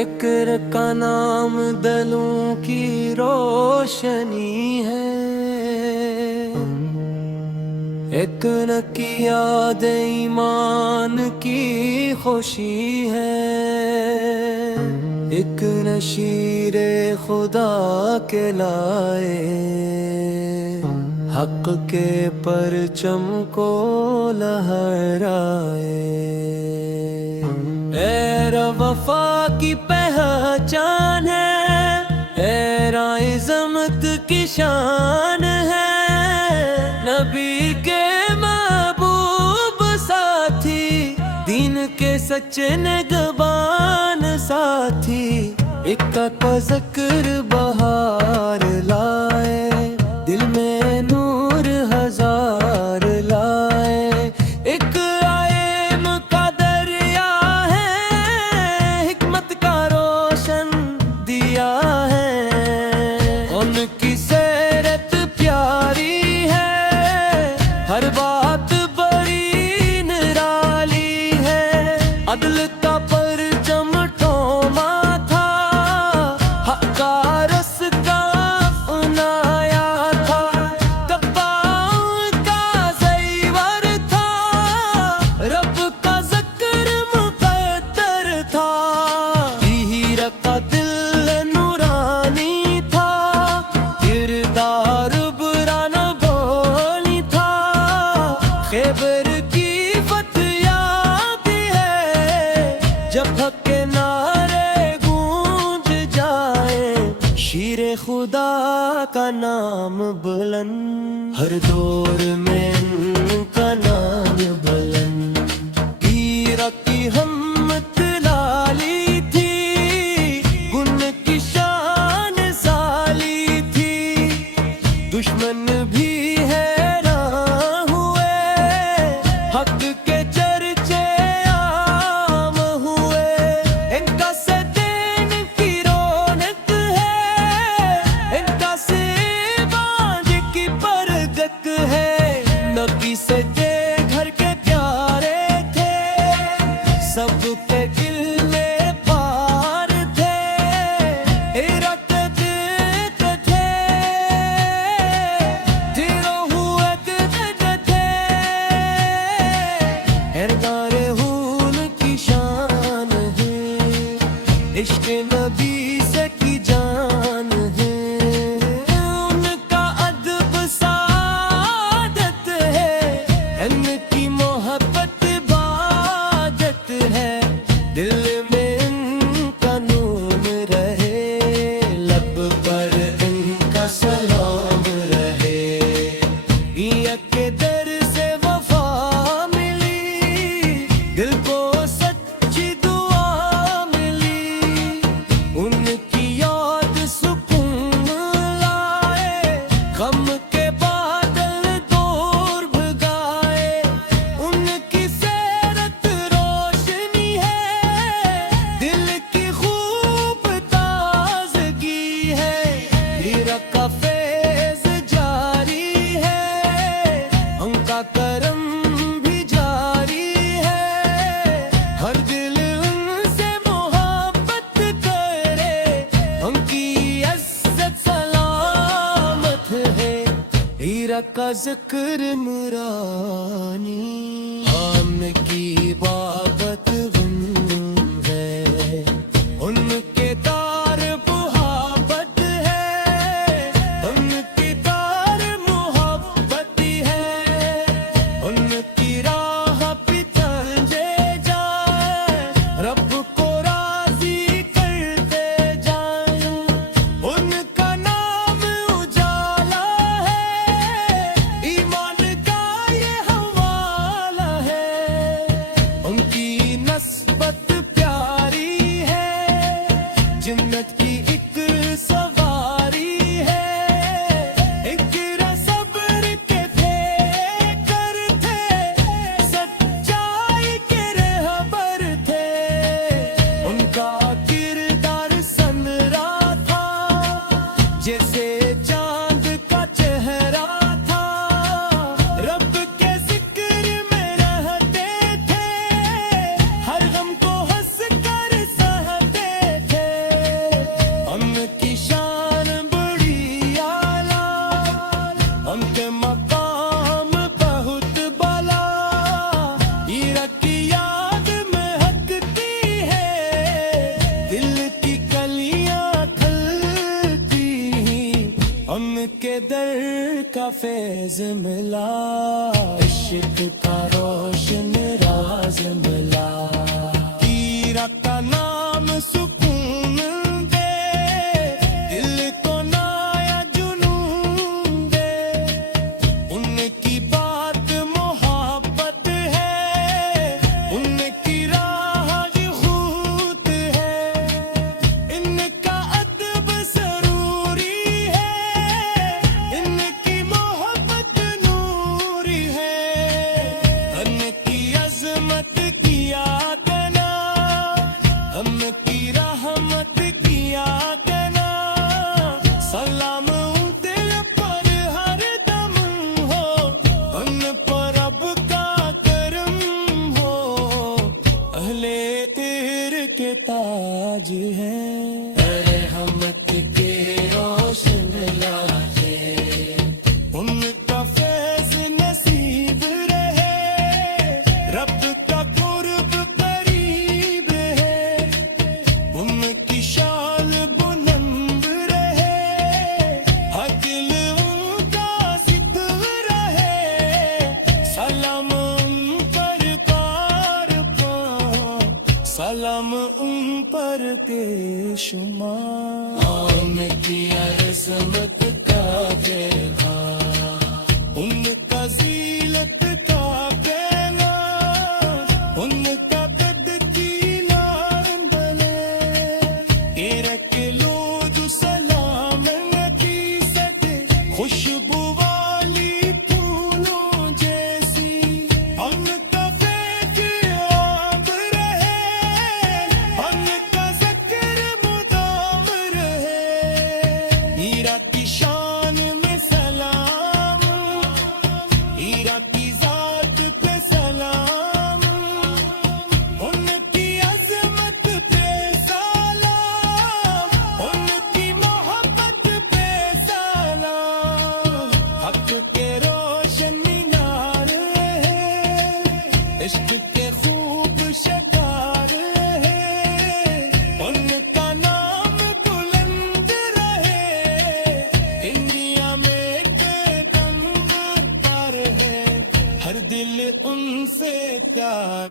اقرا کا نام دلوں کی روشنی ہے، اقرا کی یاد ایمان کی خوشی ہے، اقرا شیر خدا کے لائے، حق کے پرچم کو لہرائے۔ ایرا وفا کی پہچان ہے، ایرا عظمت کی شان ہے، نبی کے محبوب ساتھی، دین کے سچے نگہبان ساتھی، اقرا کا ذکر بہار لائے، دل میں نور ہزار لائے۔ اقرا علم کا دریا ہے، حکمت کا روشن دیا ہے، ان کی سیرت پیاری ہے، ہر بات بڑی نرالی ہے، عدل کا پرچم ٹھوما تھا، حق کا رستہ اپنایا تھا، تقویٰ کا زیور تھا، رب کا ذکر مقدر تھا، ہیرا کا دل نورانی تھا، کردار برا نہ بولی تھا، خیبر کی فتح یاد ہے، جب حق کے نعرے گونج جائیں، شیر خدا کا نام بلند، ہر دور میں ان کا نام بلند، ہیرا کی ہمت لالی تھی، گن کی شان سالی تھی، دشمن بھی حیران ہوئے، حق کے چرچے عام ہوئے، ان کا سے دین کی رونق ہے، ان کا سے بانج کی برکت ہے، نبی سے جے گھر کے پیارے تھے، سب کے دل میں پار تھے، رکھتے تھے، تیرو ہوئے کتے تھے، ارگار حول کی شان ہے، عشق نبی سے کی جان ہے، ان کا ادب سعادت ہے، ان کی محبت عبادت ہے، دل میں ان کا نور رہے، لب پر ان کا سلام رہے، یک کے در سے وفا ملی، دل کو سچی دعا ملی، ان کی یاد سکون لائے، غم کے بادل دور بھگائے، ان کی سیرت روشنی ہے، دل کی خوب تازگی ہے، ہیرا کا فیض جاری ہے، ان کا کرم بھی جاری ہے، ہر دل ان سے محبت کرے، ان کی عزت سلامت ہے، ہیرا کا ذکر نورانی، عام کی بابت غم ہے، ان کے تار محبت ہے، ان کی تار محبت ہے، ان کی راہ پہ چلے جائیں، رب کو راضی کرتے جائیں، ان کا نام اجالا ہے، ایمان کا یہ ہوا کا فیض ملا، عشق کا روشن راز ملا، تیرا کا نام سکون دے، دل کو نایا جنون دے، ان کی بات محبت ہے، ان کی راہ خود ہے، ان کا ادب ضروری ہے، ان کی محبت نوری ہے، ان کی عظمت کیا کنا، ہم کی رحمت کیا کنا، سلام ان دل پر ہر دم ہو، ان پر اب کا کرم ہو، اہل تیر کے تاج ہیں، رحمت کے روشن لاتے، ان کا فیض نصیب رہے، رب کا قرب قریب ہے، ان کی شان بلند رہے، عدل ان کا ذکر رہے، سلام ان پر پار پا، سلام ان پر کے شمار، ان کی عظمت کا پیغام، ان کا ذلت کا پیغام، ان کا قد کی لان بلے، ایرک لو جو سلام کی ست، خوشبو والی پھولوں جیسی، ان کا فیض عام رہے، ان کا ذکر مدام رہے، میرا کی شان میں سلام، ہیرا کی ذات پہ سلام، ان کی عظمت پہ سلام، ان کی محبت پہ سلام، حق کے روشن مینار ہے، عشق کے خوب شکار ہے، ان کا نام بلند رہے، انڈیا میں ایک دم پر ہے، ہر دل ان سے پیار